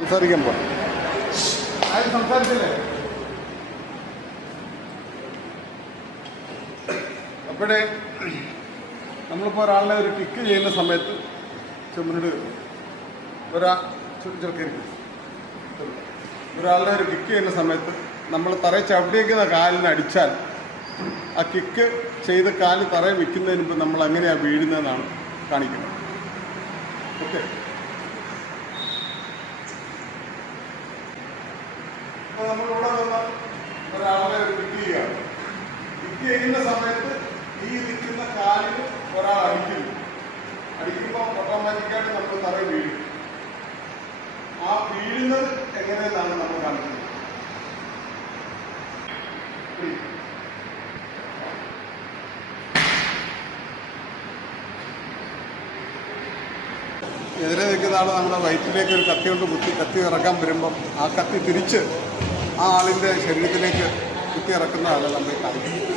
സംസാരിക്കുമ്പോൾ ആരും സംസാരിച്ചില്ലേ? അപ്പോഴേ നമ്മളിപ്പോൾ ഒരാളെ ഒരു കിക്ക് ചെയ്യുന്ന സമയത്ത് ചുമരിട് ഒരാളുടെ ഒരു കിക്ക് ചെയ്യുന്ന സമയത്ത് നമ്മൾ തറയിൽ ചവിട്ടിയേക്കുന്ന കാലിന് അടിച്ചാൽ ആ കിക്ക് ചെയ്ത് കാല് തറയിൽ വെക്കുന്നതിന് മുമ്പ് നമ്മൾ എങ്ങനെയാണ് വീഴുന്നതെന്നാണ് കാണിക്കുന്നത്. ഓക്കെ, അപ്പോൾ നമ്മളിവിടെ നിന്ന് ഒരാളെ ഒരു കിക്ക് ചെയ്യുകയാണ്. കിക്ക് ചെയ്യുന്ന സമയത്ത് ഈ നിൽക്കുന്ന കാലിന് ഒരാൾ അടിക്കുമ്പോൾ ഓട്ടോമാറ്റിക്കായിട്ട് നമ്മൾ തറയിൽ വീഴും. ആ വീഴുന്നത് എങ്ങനെയെന്നാണ് നമ്മൾ കാണിക്കുന്നത്. എതിരെ നിൽക്കുന്ന ആൾ നമ്മുടെ വയറ്റിലേക്ക് ഒരു കത്തി കൊണ്ട് കത്തി ഇറക്കാൻ വരുമ്പം ആ കത്തി തിരിച്ച് ആ ആളിൻ്റെ ശരീരത്തിലേക്ക് കുത്തി ഇറക്കുന്ന ആളെ നമ്മൾ കാണിക്കും.